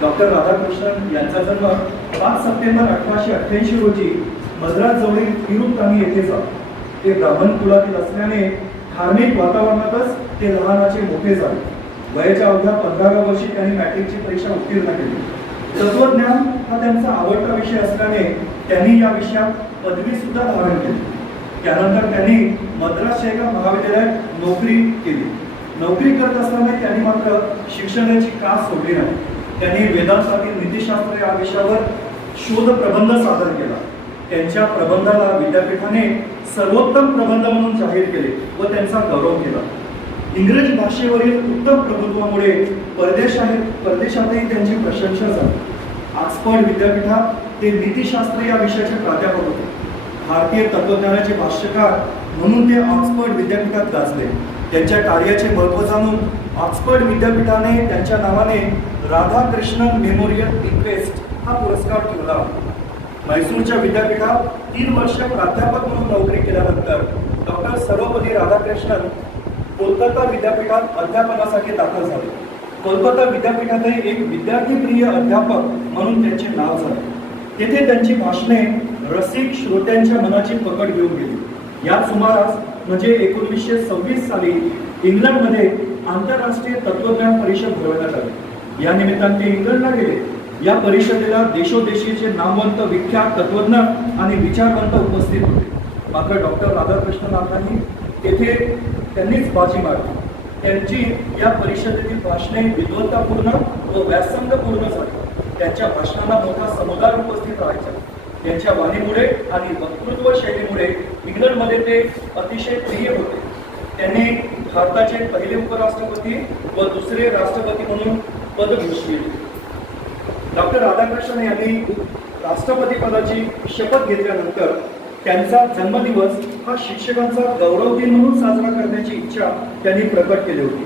Doctor Radhakrishnan यांचा जन्म 5 September 1888 रोजी मद्रास जवळील तिरुत्तानी येथे झाला. ते ब्राह्मण कुलातील असल्याने धार्मिक वातावरणातच ते लहानाचे मोठे झाले. वयाच्या अवघ्या 15व्या वर्षी त्यांनी मॅट्रिकची परीक्षा उत्तीर्ण केली. तत्वज्ञान हा त्यांचा आवडता विषय असल्याने त्यांनी या विषयात पदवी सुद्धा धारण केली. त्यानंतर त्यांनी मद्रास शाळा महाविद्यालयात नोकरी केली. नोकरी करत असताना त्यांनी मात्र शिक्षणाची कास सोडली नाही. त्यांनी वेदांतातील नीतिशास्त्र या विषयावर शोध प्रबंध सादर केला. त्यांच्या प्रबंधाला विद्यापीठाने सर्वोत्तम प्रबंध म्हणून जाहीर केले व त्यांचा गौरव केला. इंग्रजी भाषेवरील उत्तम प्रभुत्वामुळे परदेशातही त्यांची प्रशंसा झाली. ऑक्सफर्ड विद्यापीठात ते नीतिशास्त्र या विषयाचे प्राध्यापक होते. भारतीय तत्वज्ञानाचे भाष्यकार म्हणून ते ऑक्सफर्ड विद्यापीठात गाजले. त्यांच्या कार्याचे महत्त्व जाणून ऑक्सफर्ड विद्यापीठाने त्यांच्या नावाने राधाकृष्णन मेमोरियल इन्क्वेस्ट हा पुरस्कार ठेवला. मैसूरच्या विद्यापीठात 3 वर्ष प्राध्यापक म्हणून नोकरी केल्यानंतर डॉक्टर सर्वपल्ली राधाकृष्णन कोलकाता विद्यापीठात अध्यापनासाठी दाखल झाले. कोलकाता विद्यापीठातही एक विद्यार्थीप्रिय अध्यापक म्हणून त्यांचे नाव झाले. तेथे त्यांची भाषणे रसिक श्रोत्यांच्या मनाची पकड घेऊन गेली. या सुमारास म्हणजे 1926 साली इंग्लंडमध्ये आंतरराष्ट्रीय तत्वज्ञान परिषद भरवण्यात आली. या निमित्ताने ते इंग्लंडला गेले. या परिषदेला देशोदेशीचे नामवंत विख्यात तत्वज्ञ आणि विचारवंत उपस्थित होते. मात्र डॉक्टर राधाकृष्णनाथांनी तेथे त्यांनीच बाजी मारली. त्यांची या परिषदेतील भाषणे विद्वत्तापूर्ण व व्यासंगपूर्ण झाली. त्यांच्या भाषणांना मोठा समुदाय उपस्थित राहायचा. त्यांच्या वाणीमुळे आणि वक्तृत्व शैलीमुळे इंग्लंडमध्ये ते अतिशय प्रिय होते. त्यांनी भारताचे पहिले उपराष्ट्रपती व दुसरे राष्ट्रपती म्हणून पद भूषविले. डॉक्टर राधाकृष्णन यांनी राष्ट्रपती पदाची शपथ घेतल्यानंतर त्यांचा जन्मदिवस हा शिक्षकांचा गौरव दिन म्हणून साजरा करण्याची इच्छा त्यांनी प्रकट केली होती.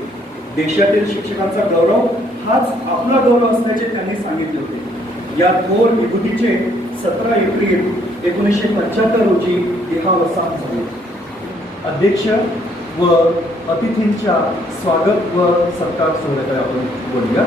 देशातील शिक्षकांचा गौरव हाच आपला गौरव असल्याचे त्यांनी सांगितले होते. या थोर विभूतीचे 17 एप्रिल 1975 रोजी देहावसान झाले. अध्यक्ष व अतिथींच्या स्वागत व सत्कार सोहळ्याकडे आपण बोलूया.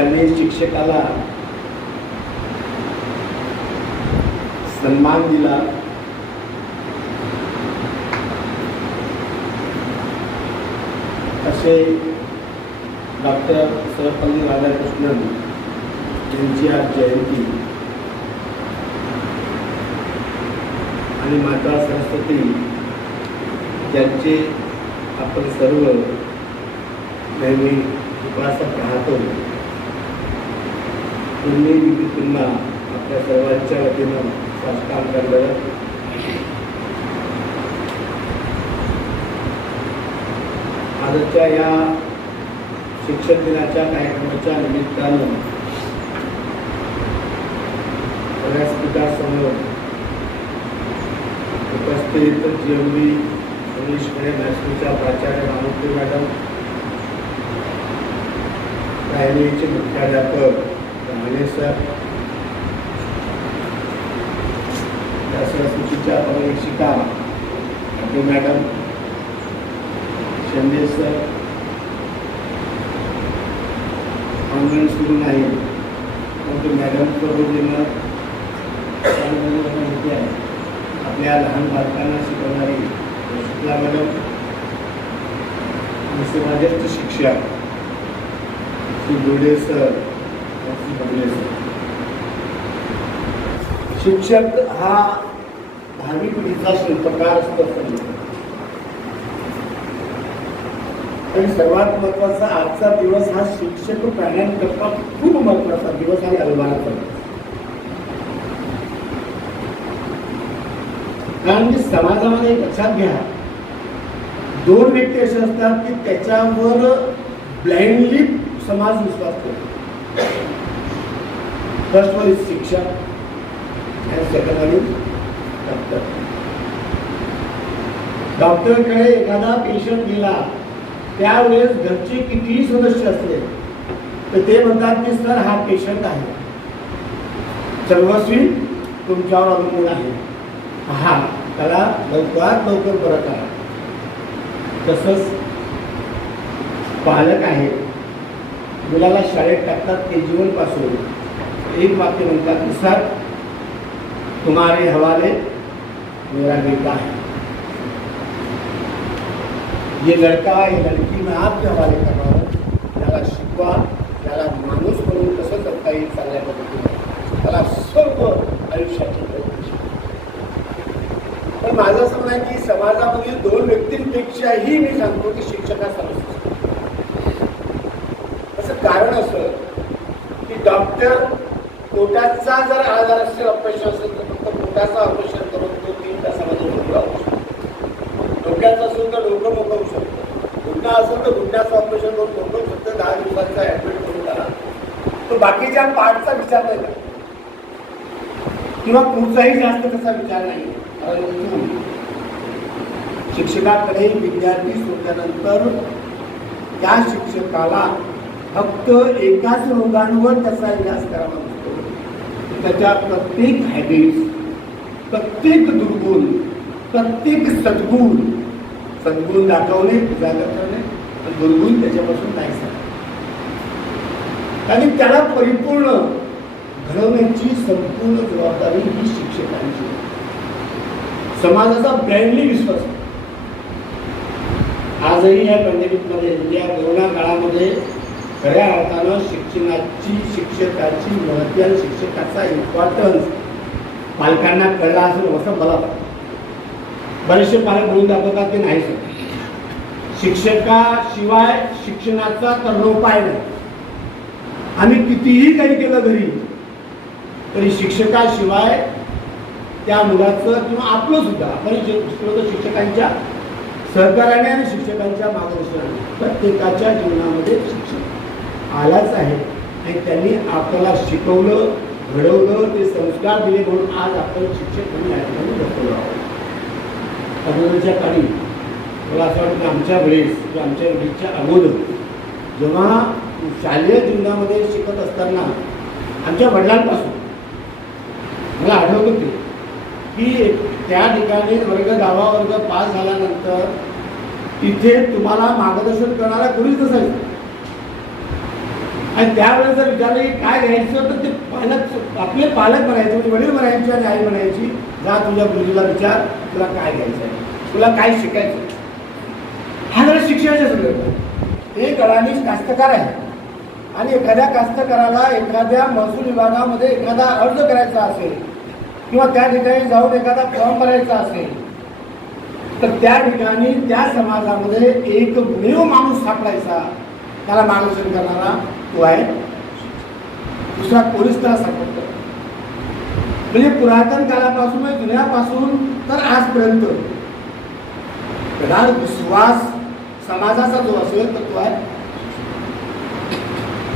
ज्यांनी शिक्षकाला सन्मान दिला, असे डॉक्टर सर्वपल्ली राधाकृष्णन यांची आज जयंती आणि माता सरस्वती ज्यांचे आपण सर्व नेहमी उपासक राहतो, तुम्ही पुन्हा आपल्या सर्वांच्या वतीनं साष्टांग करणार. आजच्या या शिक्षक दिनाच्या कार्यक्रमाच्या निमित्तानं व्यासपीठासमोर उपस्थित जेवढी इंग्लिश मीडियम हायस्कूलच्या प्राचार्य रामोती मॅडम, प्रायमरीचे मुख्याध्यापक राणे सर, या सरस्वतीच्या पर्यवेक्षिका Abdu madam, Shinde sir, online सुरू नाही परंतु मॅडम प्रबोधीनं माहिती आहे, आपल्या लहान बालकांना शिकवणारी शुक्ला मॅडम आणि समाजाचे शिक्षक श्री गोडे सर, श्री बगले सर. शिक्षक हा भावी पिढीचा शिल्पकार असतो आणि सर्वात महत्वाचा आजचा दिवस हा शिक्षक प्राण्यांकरता खूप महत्वाचा दिवस आणि अभिमानाचा दिवस. कारण समाजामध्ये लक्षात घ्या, दोन व्यक्ती असे असतात की त्याच्यावर ब्लाइंडली समाज विश्वास करतो. फर्स्ट वन इज शिक्षक आणि सेकंड वन इज डॉक्टर. डॉक्टरकडे एखादा पेशंट गेला त्यावेळेस घरचे कितीही सदस्य असले तर ते म्हणतात की सर हा पेशंट आहे, सर्वस्वी तुमच्यावर अवलंबून आहे, हा त्याला लवकरात लवकर बरं करा. तसंच पालक आहे, मुलाला शाळेत टाकतात KG 1 पासून, एक वाक्य म्हणतात की सर तुम्हारे हवाले मेरा बेटा है, ये लड़का ये लड़की मैं आपके हवाले कर रहा हूँ, त्याला शिकवा, त्याला माणूस म्हणून कसं करता येईल चांगल्या पद्धतीने, त्याला सर्व आयुष्याची प्रगती. पण माझं असं म्हणणं आहे की समाजामधील दोन व्यक्तींपेक्षाही मी सांगतो की शिक्षक हा सर्वश्रेष्ठ. असं कारण असं की डॉक्टर पोटाचा जर आजार असेल, ऑपरेशन असेल तर फक्त पोटाचं ऑपरेशन करून तो 3 तासामध्ये मोकळा होऊ शकतो. डोक्याचं असेल तर डोकं मोकळं होऊ शकतं, गुंडा असेल तर गुंड्याचं ऑपरेशन करून मोकळं होऊ शकतं, 10 दिवसाचा ऍडमिट करून त्याला तो बाकीच्या पार्टचा विचार नाही करत किंवा पुढचाही जास्त त्याचा विचार नाही. परंतु शिक्षकाकडे विद्यार्थी सोडल्यानंतर त्या शिक्षकाला फक्त एकाच रोगांवर त्याचा इलाज करावा लागतो. त्याच्या प्रत्येक हॅबिट्स, प्रत्येक दुर्गुण, प्रत्येक सद्गुण दाखवणे, उजागर करणे आणि दुर्गुण त्याच्यापासून नाही सांगणे. आणि त्याला परिपूर्ण घडवण्याची संपूर्ण जबाबदारी ही शिक्षकांची. समाजाचा ब्लाइंडली विश्वास आजही या पॅन्डेमिकमध्ये, या कोरोना काळामध्ये खऱ्या अर्थानं शिक्षणाची, शिक्षकाची महत्त्व आणि शिक्षकाचा इम्पॉर्टन्स पालकांना कळला असेल असं मला वाटतं. बरेचसे पालक म्हणून दाखवतात की नाही सर, शिक्षकाशिवाय शिक्षणाचा तरणोपाय नाही. आम्ही कितीही काही केलं घरी तरी शिक्षकाशिवाय त्या मुलाचं किंवा आपलं सुद्धा आपण शिक्षकांच्या सहकार्याने आणि शिक्षकांच्या मार्गदर्शनाने प्रत्येकाच्या जीवनामध्ये शिक्षक आलाच आहे आणि त्यांनी आपल्याला शिकवलं, घडवलं, ते संस्कार दिले म्हणून आज आपण शिक्षक म्हणून या ठिकाणी बसलो आहोत. अगोदरच्या काळी मला असं वाटतं आमच्या वेळेस किंवा आमच्या वेळेच्या अगोदर जेव्हा शालेय जीवनामध्ये शिकत असताना आमच्या वडिलांपासून मला आठवत होते की त्या ठिकाणी वर्ग 10वा वर्ग पास झाल्यानंतर तिथे तुम्हाला मार्गदर्शन करणारा कोणीच नसायचं आणि त्यावेळेस जर विचारलं की काय घ्यायचं तर ते पालक आपले पालक म्हणायचे म्हणजे वडील म्हणायचे आणि आई म्हणायची जा तुझ्या गुरुजीला विचार तुला काय घ्यायचं आहे, तुला काय शिकायचं आहे. हा जरा शिक्षणाचा संदर्भ. एक अडाणीच कास्तकार आहे आणि एखाद्या कास्तकाराला एखाद्या महसूल विभागामध्ये एखादा अर्ज करायचा असेल किंवा त्या ठिकाणी जाऊन एखादा फॉर्म भरायचा असेल तर त्या ठिकाणी त्या समाजामध्ये एकमेव माणूस सापडायचा त्याला मार्गदर्शन करणारा तो आहे, दुसरा कोणीच त्याला सापडतो. म्हणजे पुरातन काळापासून जुन्यापासून तर आजपर्यंत प्रधान विश्वास समाजाचा जो असेल तर तो आहे.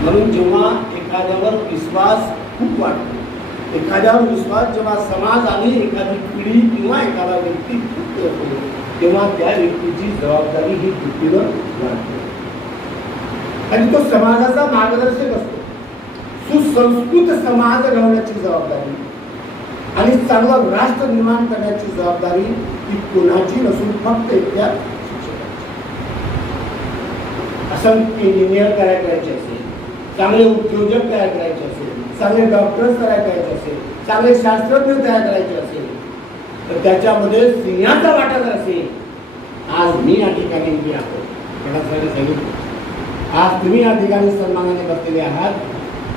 म्हणून जेव्हा एखाद्यावर विश्वास खूप वाटतो, एखाद्यावर विश्वास जेव्हा समाज आणि एखादी पिढी किंवा एखादा व्यक्ती खूप करतो तेव्हा त्या व्यक्तीची जबाबदारी ही वृत्तीवर वाढते आणि तो समाजाचा मार्गदर्शक असतो. सुसंस्कृत समाज घडवण्याची जबाबदारी आणि चांगलं राष्ट्र निर्माण करण्याची जबाबदारी ही कोणाची नसून फक्त एकट्या शिक्षकाची. असंख्य इंजिनियर तयार करायचे असेल, चांगले उद्योजक तयार करायचे असेल, चांगले डॉक्टर्स तयार करायचे असेल, चांगले शास्त्रज्ञ तयार करायचे असेल तर त्याच्यामध्ये सिंहाचा वाटा जर असेल, आज मी या ठिकाणी उभी आहोत, सांगितलं आज तुम्ही या ठिकाणी सन्मानाने बसलेले आहात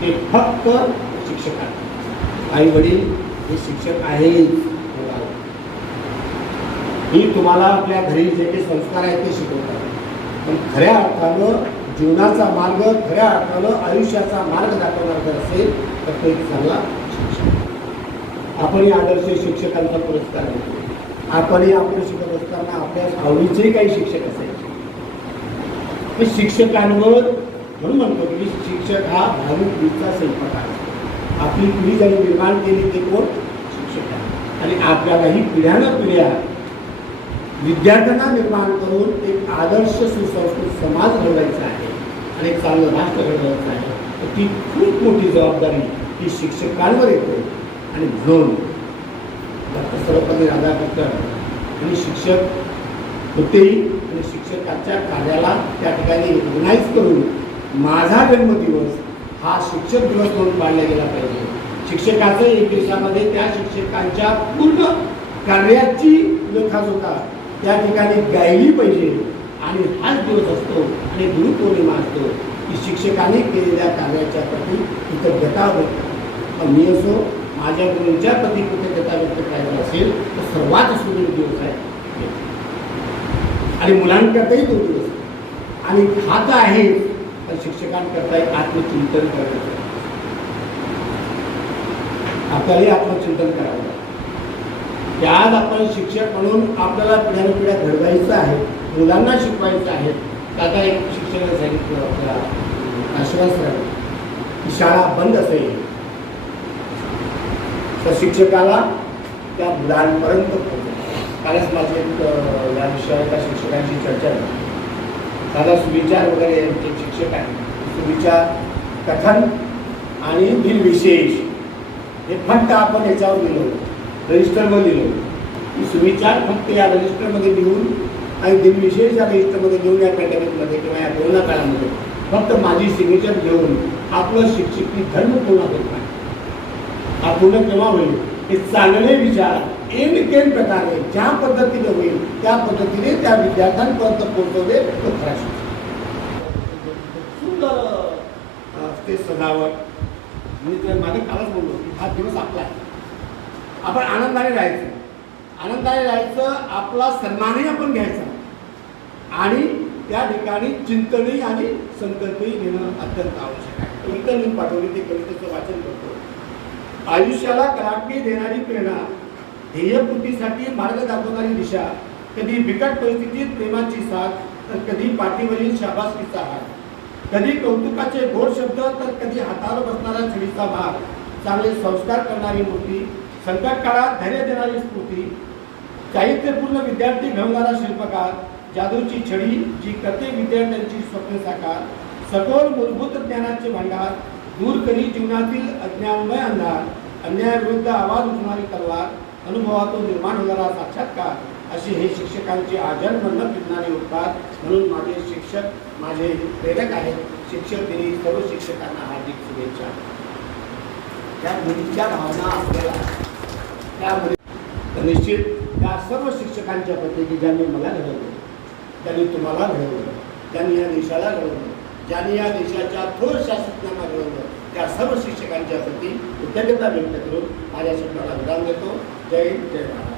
ते फक्त शिक्षक आहेत. आई वडील हे शिक्षक आहेत. मी तुम्हाला आपल्या घरी जे काही संस्कार आहेत ते शिकवतात, पण खऱ्या अर्थानं जीवनाचा मार्ग, खऱ्या अर्थानं आयुष्याचा मार्ग दाखवणार जर असेल तर तो एक चांगला शिक्षक. आपणही आदर्श शिक्षकांचा पुरस्कार देतो. आपणही आपण शिकत असताना आपल्या आवडीचे काही शिक्षक असायचे. शिक्षकांवर म्हणून म्हणतो की शिक्षक हा भावी पिढीचा स्वयंपाक आहे. आपली पिढी ज्यांनी निर्माण केली ते कोण? शिक्षक आहे. आणि आपल्यालाही पिढ्यानं पिढ्या विद्यार्थ्यांना निर्माण करून एक आदर्श सुसंस्कृत समाज घडवायचा आहे आणि एक चांगलं राष्ट्र घडवायचं आहे. तर ती खूप मोठी जबाबदारी ही शिक्षकांवर येते. आणि म्हणून डॉक्टर सर्वपल्ली राधाकृष्णन आणि शिक्षक होतेही आणि शिक्षकाच्या कार्याला त्या ठिकाणी रिकग्नाइज करून माझा जन्मदिवस हा शिक्षक दिवस म्हणून पाळला गेला पाहिजे. शिक्षकाचं एक दिवसामध्ये त्या शिक्षकांच्या पूर्ण कार्याची लेखाजोखा त्या ठिकाणी गायली पाहिजे आणि हाच दिवस असतो आणि गुरुपौर्णिमा असतो की शिक्षकांनी केलेल्या कार्याच्या प्रती कृतज्ञता व्यक्त. मी असो माझ्या गुरूंच्या प्रती कृतज्ञता व्यक्त करायला असेल तर सर्वात सुंदर दिवस आहे आणि मुलांकरताही तो दिवस आणि हा तर आहे तर शिक्षकांकरता एक आत्मचिंतन करायचं. आपल्यालाही आत्मचिंतन करावं. आज आपण शिक्षक म्हणून आपल्याला पिढ्यानपिढ्या घडवायचं आहे, मुलांना शिकवायचं आहे. आता एक शिक्षकाने सांगितलं आपल्याला आश्वासन की शाळा बंद असेल तर शिक्षकाला त्या मुलांपर्यंत पोहोचवतो. कालच माझे या विषयावर एका शिक्षकांची चर्चा झाली. साधा सुविचार वगैरे जे शिक्षक आहेत सुविचार कथन आणि दिनविशेष हे फक्त आपण याच्यावर लिहिलो, रजिस्टरवर लिहिलो. सुविचार फक्त या रजिस्टरमध्ये लिहून आणि दिनविशेष या रजिस्टरमध्ये लिहून या पॅन्डेमिकमध्ये किंवा या कोरोना काळामध्ये फक्त माझी सिग्नेचर घेऊन आपलं शिक्षकी धर्म पूर्ण होत नाही. हा पूर्ण केव्हा होईल? हे चांगले विचार एन प्रकारे ज्या पद्धतीने होईल त्या पद्धतीने त्या विद्यार्थ्यांपर्यंत पोहोचवले तो खरा शिक्षक. सुंदर स्टेज सजावट. मी तर मागे कालच बोललो की हा दिवस आपला आहे, आपण आनंदाने राहायचं, आनंदाने राहायचं, आपला सन्मानही आपण घ्यायचा आणि त्या ठिकाणी चिंतनही आणि संकल्पही घेणं अत्यंत आवश्यक आहे. कविता मी पाठवली, ते कवितेचं वाचन करतो. आयुष्याला कलाटणी देणारी प्रेरणा, ध्येयपूर्तीसाठी मार्ग दाखवणारी दिशा, कधी बिकट परिस्थितीत प्रेमाची साथ तर कधी पाठीवरील शाबासकीचा हात, कधी कौतुकाचे गोड शब्द तर कधी हातावर बसणारा छडीचा भार, चांगले संस्कार करणारी मूर्ती, संकट काळात धैर्य देणारी स्फूर्ती, चारित्र्यपूर्ण विद्यार्थी घडवणारा शिल्पकार, जादूची छडी जी करते विद्यार्थ्यांची स्वप्न साकार, सखोल मूलभूत ज्ञानाचे भांडार, दूर करी जीवनातील अज्ञानमय अंधार, अन्यायाविरुद्ध आवाज उठणारी तलवार, अनुभवातून निर्माण होणारा साक्षात्कार, असे हे शिक्षकांचे आजन्म न फिरणारे उपकार. म्हणून माझे शिक्षक माझे प्रेरक आहेत. शिक्षक दिनी सर्व शिक्षकांना हार्दिक शुभेच्छा. त्या मुलीच्या भावना आपल्याला त्यामुळे निश्चित त्या सर्व शिक्षकांच्या प्रती की ज्यांनी मला घडवलं, त्यांनी तुम्हाला घडवलं, त्यांनी या देशाला घडवलं, ज्यांनी या देशाच्या थोर शास्त्रज्ञांना घडवलं, त्या सर्व शिक्षकांच्या प्रती कृतज्ञता व्यक्त करून माझ्या शब्दाला विराम देतो. जय हिंद, जय महाराष्ट्र.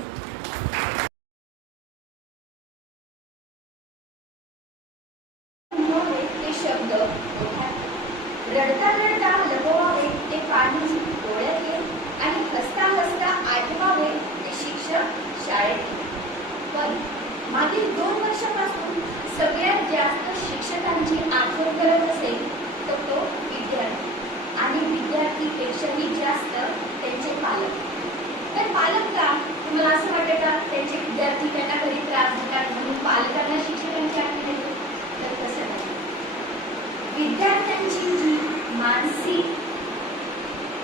ते शब्द रडता रडता लपवावे ते पाणी डोळ्यात येईल आणि हसता हसता आठवावे ते शिक्षक शाळेत. पण मागील 2 वर्षापासून सगळ्यात जास्त शिक्षकांची आठवण करत असेल तर तो विद्यार्थी, आणि विद्यार्थीपेक्षाही जास्त त्यांचे पालक. तर पालक का? तुम्हाला असं वाटतं का त्यांचे विद्यार्थी त्यांना कधी त्रास देतात म्हणून पालकांना शिक्षकांची आठवण येते? तर तसं नाही. विद्यार्थ्यांची जी मानसिक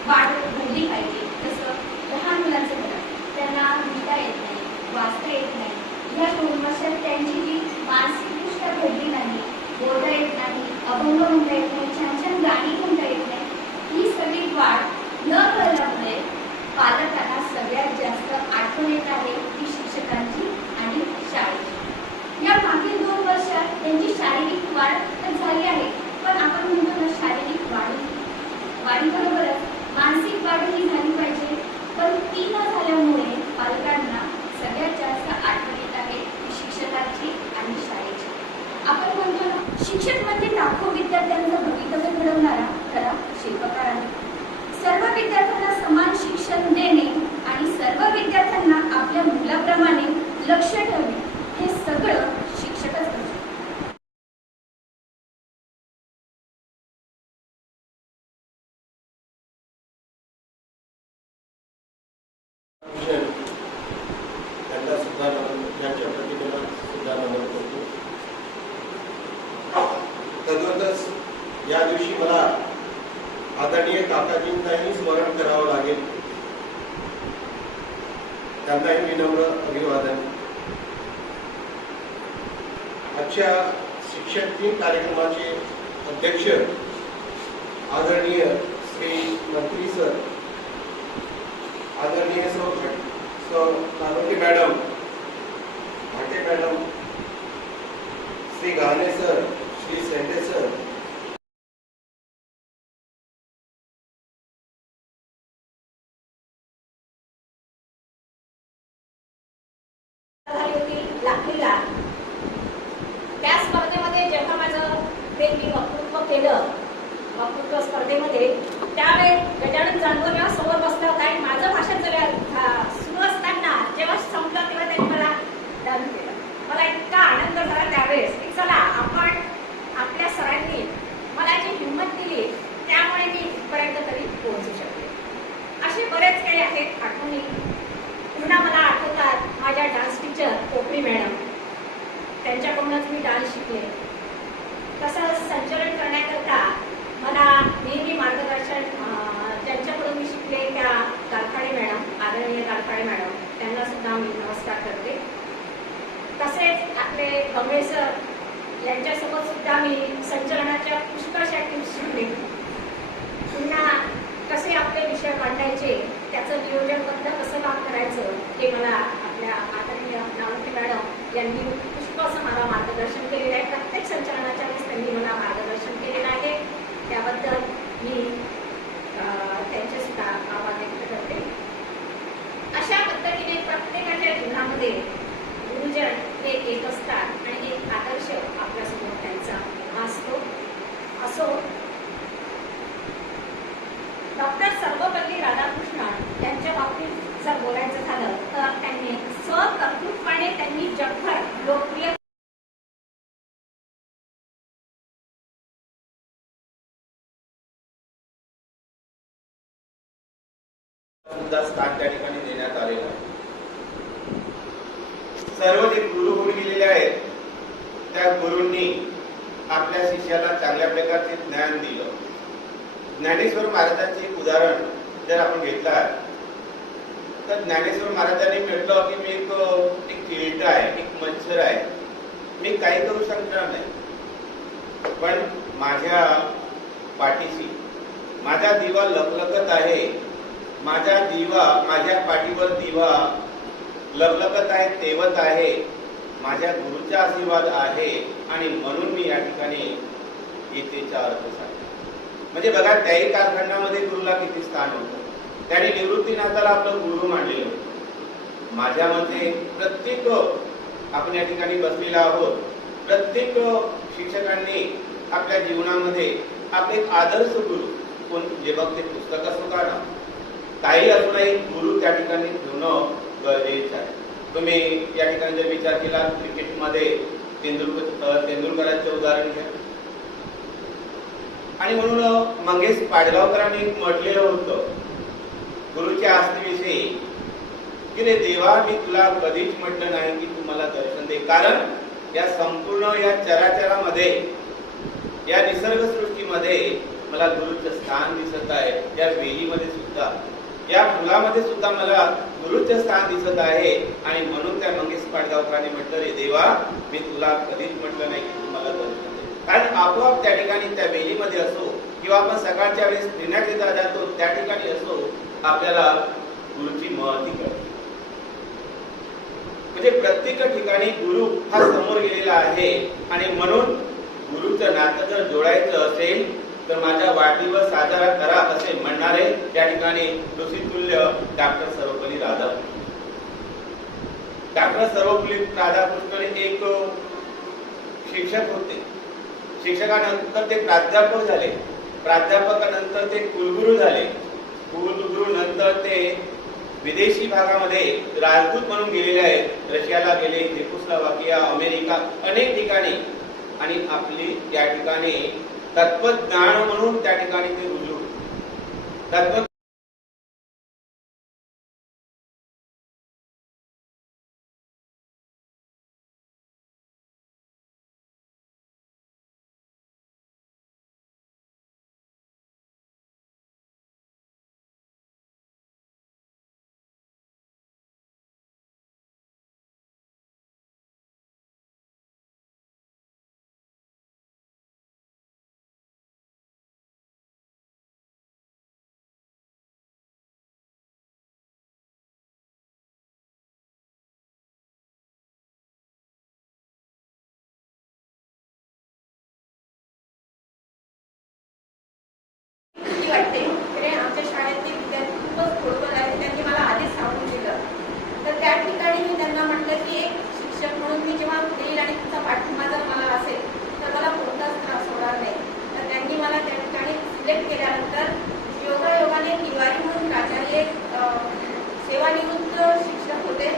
वाढ घडली पाहिजे, जसं लहान मुलांचं बघा, त्यांना लिहिता येत नाही, वाचता येत नाही, ह्या 2 वर्षात त्यांची जी मानसिकदृष्ट्या घडली नाही, बोलता येत नाही, अभंग म्हणता येत नाही, छान छान गाणी म्हणता येत नाही, ही सगळी वाढ न कळल्यामुळे पालकांना सगळ्यात जास्त आठवण येत आहे ती शिक्षकांची आणि शाळेची. या मागील 2 वर्षात त्यांची शारीरिक वाढ तर झाली आहे, पण आपण म्हणतो ना शारीरिक वाढीबरोबरच मानसिक वाढही झाली पाहिजे. पण ती न झाल्यामुळे पालकांना सगळ्यात जास्त आठवण येत आहे ती शिक्षकांची आणि शाळेची. आपण म्हणतो ना शिक्षक म्हणजे लाखो विद्यार्थ्यांचं भवितव्य घडवणारा खरा शिल्पकार आहे. सर्व विद्यार्थ्यांना समान शिक्षण देणे आणि सर्व विद्यार्थ्यांना आपल्या मुलाप्रमाणे लक्ष ठेवणे हे सगळं शिक्षकच करतो. त्यांना सुद्धा त्यांच्या प्रतिमेला सुद्धा नमन करतो. तद्वतच या दिवशी मला आदरणीय काकाजींनाही स्मरण करावं लागेल. त्यांनाही विनम्र अभिवादन. आजच्या शिक्षक दिन कार्यक्रमाचे अध्यक्ष आदरणीय श्री मंत्री सर, आदरणीय सौ Nagvati madam, Bhate madam, Shri Gahane sir, Shri Sende sir, लाखीला त्या स्पर्धेमध्ये जेव्हा माझं ते मी वक्तृत्व केलं, वक्तृत्व स्पर्धेमध्ये त्यावेळी गजानन जानकर समोर बसला होता आणि माझं भाषण सुरू असताना जेव्हा संपलं तेव्हा त्यांनी मला दान केलं. मला इतका आनंद झाला त्यावेळेस की चला आपण आपल्या सरांनी मला जी हिंमत दिली त्यामुळे मी इथपर्यंत तरी पोहोचू शकले. असे बरेच काही आहेत आठवणी. पुन्हा मला आठवतात माझ्या डान्स टीचर पोपरी मॅडम, त्यांच्याकडूनच मी डान्स शिकले. तसंच संचलन करण्याकरता मला नेहमी मार्गदर्शन ज्यांच्याकडून मी शिकले त्या गारफाडे मॅडम, आदरणीय गारफाडे मॅडम, त्यांना सुद्धा मी नमस्कार करते. तसेच आपले गंभीर सर यांच्यासोबत सुद्धा मी संचलनाच्या पुष्कळशा टिप्स शिकले. पुन्हा कसे आपले विषय मांडायचे, त्याचं नियोजनबद्ध कसं काम करायचं हे मला आपल्या आदरणीय नावती मॅडम यांनी पुष्कळसं मला मार्गदर्शन केलेलं आहे. प्रत्येक संचलनाच्या वेळेस त्यांनी मला मार्गदर्शन केलेलं आहे. त्याबद्दल मी त्यांचे सुद्धा आभार व्यक्त करते. अशा पद्धतीने प्रत्येकाच्या जीवनामध्ये गुरुजन हे एक असतात आणि एक आदर्श आपल्यासमोर त्यांचा असतो. असो डॉक्टर सर्वपल्ली राधाकृष्णन यांच्या बाबतीत जर बोलायचं झालं तर त्यांनी सकर्तृत्वाने त्यांनी जगभर लोकप्रिय स्थान त्या ठिकाणी देण्यात आलेलं. सर्व जे गुरु होऊन गेलेले आहेत त्या गुरूंनी आपल्या शिष्याला चांगल्या प्रकारचे ज्ञान दिलं. ज्ञानेश्वर महाराजांचे एक उदाहरण जर आपण घेतला तर ज्ञानेश्वर महाराजांनी म्हटलं की मी एक किल्ट आहे, एक मच्छर आहे, मी काही करू शकणार नाही. पण माझ्या पाठीशी माझा दिवा लखलखत आहे. माझ्या पाठीवर दिवा लखलखत आहे, तेवत आहे. माझ्या गुरुचा आशीर्वाद आहे आणि म्हणून मी या ठिकाणी गीतेचा अर्थ सांगतो. म्हणजे बघा, त्याही कालखंडामध्ये गुरुला किती स्थान होतं. त्याने निवृत्तीनाथाला आपलं गुरु मानलेलं होतं. माझ्या मते प्रत्येक आपण या ठिकाणी बसलेला आहोत, प्रत्येक शिक्षकांनी आपल्या जीवनामध्ये आपले एक आदर्श गुरु कोण, जे बघ ते पुस्तक असो का ना, काही असूनही गुरु त्या ठिकाणी ठेवणं गरजेचं आहे. तुम्ही या ठिकाणी जर विचार केला, क्रिकेटमध्ये तेंडुलकरांचे उदाहरण घ्या. आणि म्हणून मंगेश पाडगावकरांनी म्हटलेलं होतं गुरुच्या आस्थेविषयी की रे देवा, मी तुला कधीच म्हटलं नाही की तू मला दर्शन दे. कारण या संपूर्ण या चराचरामध्ये, या निसर्गसृष्टीमध्ये मला गुरुचं स्थान दिसत आहे. या वेलीमध्ये सुद्धा, या फुलामध्ये सुद्धा मला गुरुचं स्थान दिसत आहे. आणि म्हणून त्या मंगेश पाडगावकरांनी म्हटलं रे देवा, मी तुला कधीच म्हटलं नाही की तू मला दर्शन दे. कारण आपोआप त्या ठिकाणी, त्या वेलीमध्ये असो किंवा आपण सकाळच्या वेळेस फिरण्याकरिता जातो त्या ठिकाणी असो, आपल्याला गुरुची महती कळते. म्हणजे प्रत्येक ठिकाणी गुरु हा समोर गेलेला आहे. आणि म्हणून गुरुचं नातं जर जोडायचं असेल तर माझा वाढदिवस साजरा करा असे म्हणणारे त्या ठिकाणी ऋषितुल्य डॉक्टर सर्वपल्ली राधाकृष्ण. डॉक्टर सर्वपल्ली राधाकृष्ण एक शिक्षक होते. शिक्षकानंतर ते प्राध्यापक झाले. प्राध्यापकानंतर ते कुलगुरू झाले. कुलगुरू नंतर ते विदेशी भागामध्ये राजदूत म्हणून गेलेले आहेत. रशियाला गेले, चेकोस्लोवाकिया, अमेरिका, अनेक ठिकाणी. आणि आपली त्या ठिकाणी तत्वज्ञान म्हणून त्या ठिकाणी ते रुजू तत्व वाटते. आमच्या शाळेतले विद्यार्थी खूपच खोडकर आहेत. त्यांनी मला आधीच सांगून दिलं. तर त्या ठिकाणी मी त्यांना म्हटलं की एक शिक्षक म्हणून मी जेव्हा येईल आणि तुमचा पाठिंबा जर मला असेल तर मला कोणताच त्रास होणार नाही. तर त्यांनी मला त्या ठिकाणी सिलेक्ट केल्यानंतर योगायोगाने तिवारी म्हणून प्राचार्य सेवानिवृत्त शिक्षक होते,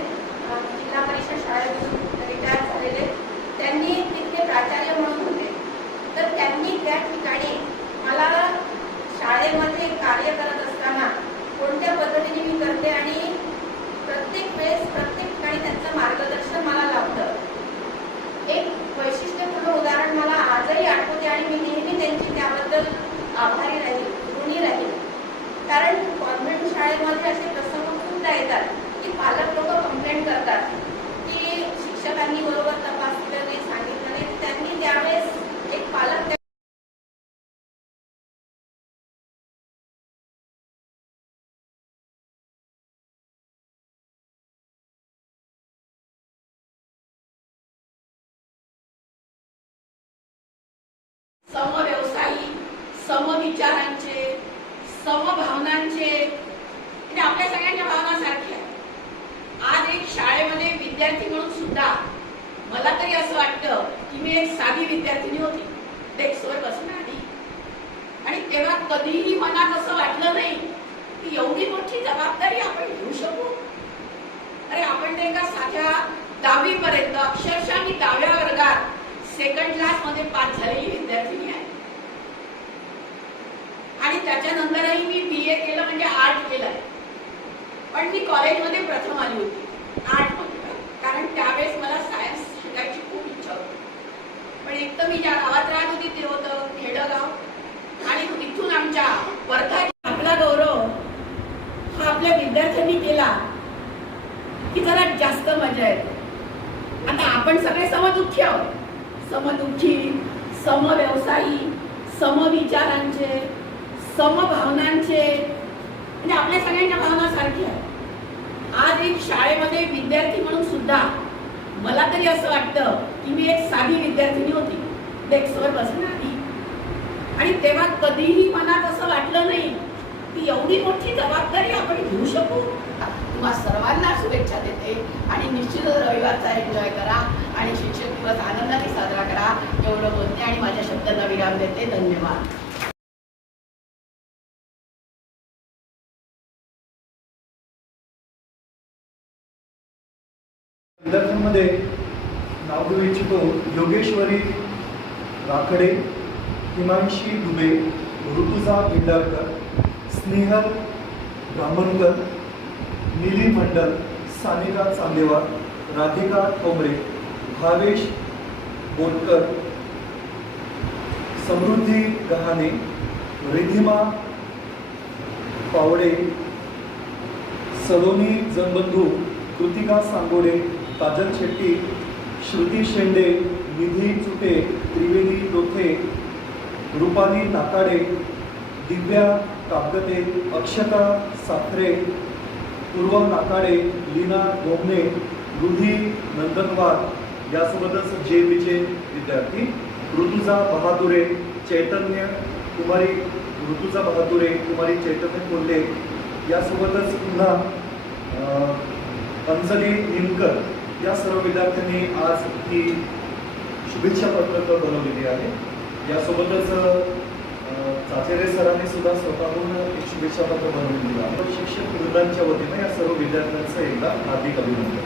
जिल्हा परिषद शाळेतून रिटायर झालेले. त्यांनी तिथले प्राचार्य म्हणून होते. तर त्यांनी त्या ठिकाणी मला शाळेमध्ये कार्य करत असताना कोणत्या पद्धतीने मी करते आणि प्रत्येक वेळेस प्रत्येक ठिकाणी त्यांचं मार्गदर्शन मला लाभलं. एक वैशिष्ट्यपूर्ण उदाहरण मला आजही आठवते आणि मी नेहमी त्यांची त्याबद्दल आभारी राहील, ऋणी राहील. कारण कॉन्व्हेंट शाळेमध्ये असे प्रसंग खूपदा येतात की पालक लोक कंप्लेंट करतात की शिक्षकांनी बरोबर तपासलं नाही, सांगितलं नाही. त्यांनी त्यावेळेस एक पालक समव्यवसायी, समविचारांचे, समभावनांचे, म्हणजे आपल्या सगळ्यांच्या भावना सारख्या. आज एक शाळेमध्ये विद्यार्थी म्हणून सुद्धा मला तरी असं वाटतं की मी एक साधी विद्यार्थिनी होती, डेस्कवर बसून आली. आणि तेव्हा कधीही मनात असं वाटलं नाही की एवढी मोठी जबाबदारी आपण घेऊ शकू. अरे आपण ते एका साध्या 10वी पर्यंत, अक्षरशः मी 10व्या वर्गात सेकंड क्लास मध्ये पास झालेली विद्यार्थिनी आहे. आणि त्याच्यानंतरही मी BA केलं, म्हणजे आर्ट केलं. पण मी कॉलेजमध्ये प्रथम आली होती आर्ट मध्ये, कारण त्यावेळेस मला सायन्स शिकायची खूप इच्छा होती. पण एक तर मी ज्या गावात राहत होती ते होतं खेडगाव, आणि तिथून आमच्या वर्धा. आपला गौरव हा आपल्या विद्यार्थ्यांनी केला की जरा जास्त मजा येते. आता आपण सगळे समदुःखी आहोत, समदुःखी, समव्यवसायी, समविचारांचे, समभावनांचे, म्हणजे आपल्या सगळ्यांच्या भावना सारख्या आहेत. आज एक शाळेमध्ये विद्यार्थी म्हणून सुद्धा मला तरी असं वाटतं की मी एक साधी विद्यार्थिनी होती, डेस्कवर बसून आली, आणि तेव्हा कधीही मनात असं वाटलं नाही की एवढी मोठी जबाबदारी आपण घेऊ शकू. तुम्हा सर्वांना शुभेच्छा देते आणि निश्चितच रविवारचा एन्जॉय करा आणि शिक्षक दिवस आनंदाने साजरा करा एवढं बोलते आणि माझ्या शब्दांना विराम देते. धन्यवाद. विद्यार्थ्यांमध्ये नाव देऊ इच्छितो योगेश्वरी राखडे, हिमांशी दुबे, ऋतुजा इंडाळकर, स्नेहल ब्राह्मणकर, नीली मंडल, सानिका चांदेवार, राधिका ठोंबरे, भावेश बोलकर, समृद्धी गहाणे, रिधिमा पावडे, सलोनी जनबंधू, कृतिका सांगोडे, काजल शेट्टी, श्रुती शेंडे, निधी चुटे, त्रिवेणी लोथे, रुपाली नाकाडे, दिव्या कागदे, अक्षता साखरे, पूर्वा नाकाडे, लीना गोमने, रुधी नंदनवार यासोबतच JBचे विद्यार्थी, ऋतुजा बहादुरे, चैतन्य कुमारी, ऋतुजा बहादुरे, कुमारी चैतन्य कोल्हे यासोबतच पुन्हा अंजली निमकर या सर्व विद्यार्थ्यांनी आज ही शुभेच्छा पत्रकं बनवलेली आहे. यासोबतच चाचेरे सरांनी सुद्धा स्वतःहून एक शुभेच्छा पत्र बनवलेली आहे. शिक्षक वृंदांच्या वतीने या सर्व विद्यार्थ्यांचं एकदा हार्दिक अभिनंदन.